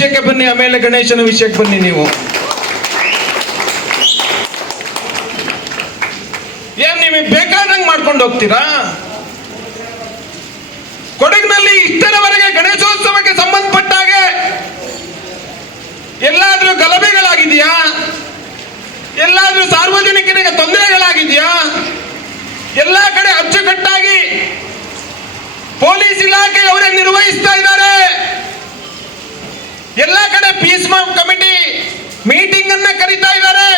ಬನ್ನಿ ಆಮೇಲೆ ಗಣೇಶನ ವಿಷಯಕ್ಕೆ ಬನ್ನಿ ನೀವು. ಏನ್ ನಿಮಗೆ ಬೇಕಾದಂಗೆ ಮಾಡ್ಕೊಂಡು ಹೋಗ್ತೀರಾ? ಕೊಡಗಿನಲ್ಲಿ ಇಷ್ಟರವರೆಗೆ ಗಣೇಶೋತ್ಸವಕ್ಕೆ ಸಂಬಂಧಪಟ್ಟ ಹಾಗೆ ಎಲ್ಲಾದ್ರೂ ಗಲಭೆಗಳಾಗಿದೆಯಾ? ಎಲ್ಲಾದ್ರೂ ಸಾರ್ವಜನಿಕರಿಗೆ ತೊಂದರೆಗಳಾಗಿದೆಯಾ? ಎಲ್ಲ ಕಡೆ ಅಚ್ಚುಕಟ್ಟಾಗಿ ಪೊಲೀಸ್ ಇಲಾಖೆಯವರೇ ನಿರ್ವಹಿಸ್ತಾ ಇದ್ದಾರೆ. ಎಲ್ಲ ಕಡೆ ಪೀಸ್ ಕಮಿಟಿ ಮೀಟಿಂಗ್ ಅನ್ನ ಕರೀತಾ ಇದ್ದಾರೆ.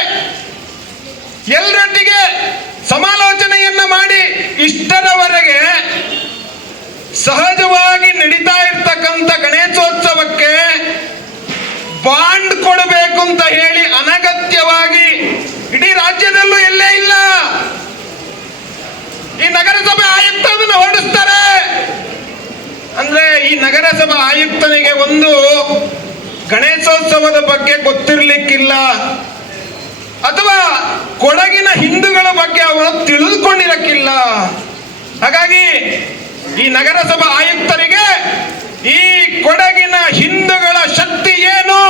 ಎಲ್ಲರೊಟ್ಟಿಗೆ ಸಮಾಲೋಚನೆಯನ್ನ ಮಾಡಿ ಇಷ್ಟರವರೆಗೆ ಗಣೇಶೋತ್ಸವದ ಬಗ್ಗೆ ಗೊತ್ತಿರ್ಲಿಕ್ಕಿಲ್ಲ. ಅಥವಾ ಕೊಡಗಿನ ಹಿಂದೂಗಳ ಬಗ್ಗೆ ಅವರು ತಿಳಿದುಕೊಂಡಿರಕ್ಕಿಲ್ಲ. ಹಾಗಾಗಿ ಈ ನಗರಸಭಾ ಆಯುಕ್ತರಿಗೆ ಈ ಕೊಡಗಿನ ಹಿಂದೂಗಳ ಶಕ್ತಿ ಏನು?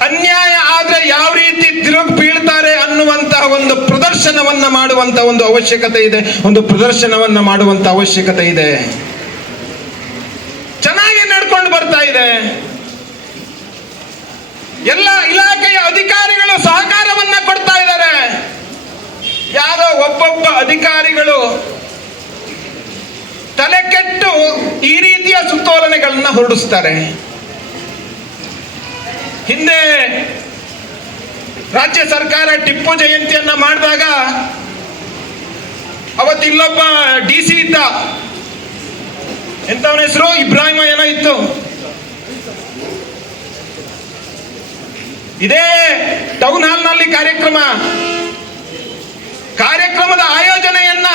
ಅನ್ಯಾಯ ಆದ್ರೆ ಯಾವ ರೀತಿ ತಿರುಗಿ ಬೀಳ್ತಾರೆ ಅನ್ನುವಂತಹ ಒಂದು ಪ್ರದರ್ಶನವನ್ನ ಮಾಡುವಂತ ಒಂದು ಅವಶ್ಯಕತೆ ಇದೆ. ಒಂದು ಪ್ರದರ್ಶನವನ್ನ ಮಾಡುವಂತ ಅವಶ್ಯಕತೆ ಇದೆ. ಎಲ್ಲ ಇಲಾಖೆಯ ಅಧಿಕಾರಿಗಳು ಸಹಕಾರವನ್ನ ಕೊಡ್ತಾ ಇದ್ದಾರೆ. ಯಾರೋ ಒಬ್ಬೊಬ್ಬ ಅಧಿಕಾರಿಗಳು ತಲೆಕೆಟ್ಟು ಈ ರೀತಿಯ ಸುತ್ತೋಲನೆಗಳನ್ನ ಹೊರಡಿಸ್ತಾರೆ. ಹಿಂದೆ ರಾಜ್ಯ ಸರ್ಕಾರ ಟಿಪ್ಪು ಜಯಂತಿಯನ್ನ ಮಾಡಿದಾಗ ಅವತ್ತು ಇಲ್ಲೊಬ್ಬ ಡಿ ಸಿ ಇದ್ದ. ಎಂತವನ ಹೆಸರು? ಇಬ್ರಾಹಿಮ ಏನೋ ಇತ್ತು. ಇದೇ ಟೌನ್ ಹಾಲ್ನಲ್ಲಿ ಕಾರ್ಯಕ್ರಮ. ಕಾರ್ಯಕ್ರಮದ ಆಯೋಜನೆಯನ್ನ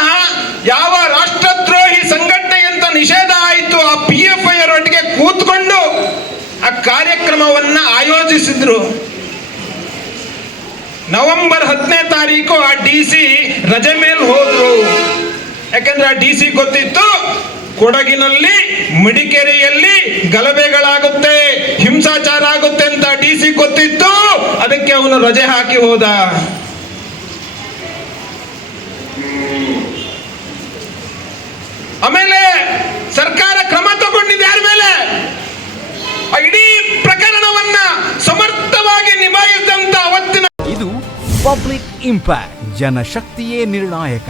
ಯಾವ ರಾಷ್ಟ್ರದ್ರೋಹಿ ಸಂಘಟನೆ ಅಂತ ನಿಷೇಧ ಆಯಿತು ಆ ಪಿ ಎಫ್ ಐ ಒಟ್ಟಿಗೆ ಕೂತ್ಕೊಂಡು ಆ ಕಾರ್ಯಕ್ರಮವನ್ನ ಆಯೋಜಿಸಿದ್ರು. ನವೆಂಬರ್ ಹತ್ತನೇ ತಾರೀಕು ಆ ಡಿ ಸಿ ರಜೆ ಮೇಲೆ ಹೋದ್ರು. ಯಾಕಂದ್ರೆ ಆ ಡಿ ಸಿ ಗೊತ್ತಿತ್ತು, ಕೊಡಗಿನಲ್ಲಿ, ಮಡಿಕೇರಿಯಲ್ಲಿ ಗಲಭೆಗಳಾಗುತ್ತೆ ಹಿಂಸಾಚಾರ ಆಗುತ್ತೆ ಅಂತ ಡಿ ಸಿ ಗೊತ್ತಿತ್ತು ಅವನು ರಜೆ ಹಾಕಿ ಹೋದ. ಆಮೇಲೆ ಸರ್ಕಾರ ಕ್ರಮ ತಗೊಂಡಿದೆ ಯಾರ ಮೇಲೆ? ಇಡೀ ಪ್ರಕರಣವನ್ನ ಸಮರ್ಥವಾಗಿ ನಿಭಾಯಿಸಿದಂತ ಅವತ್ತಿನ ಇದು ಪಬ್ಲಿಕ್ ಇಂಪ್ಯಾಕ್ಟ್, ಜನಶಕ್ತಿಯೇ ನಿರ್ಣಾಯಕ.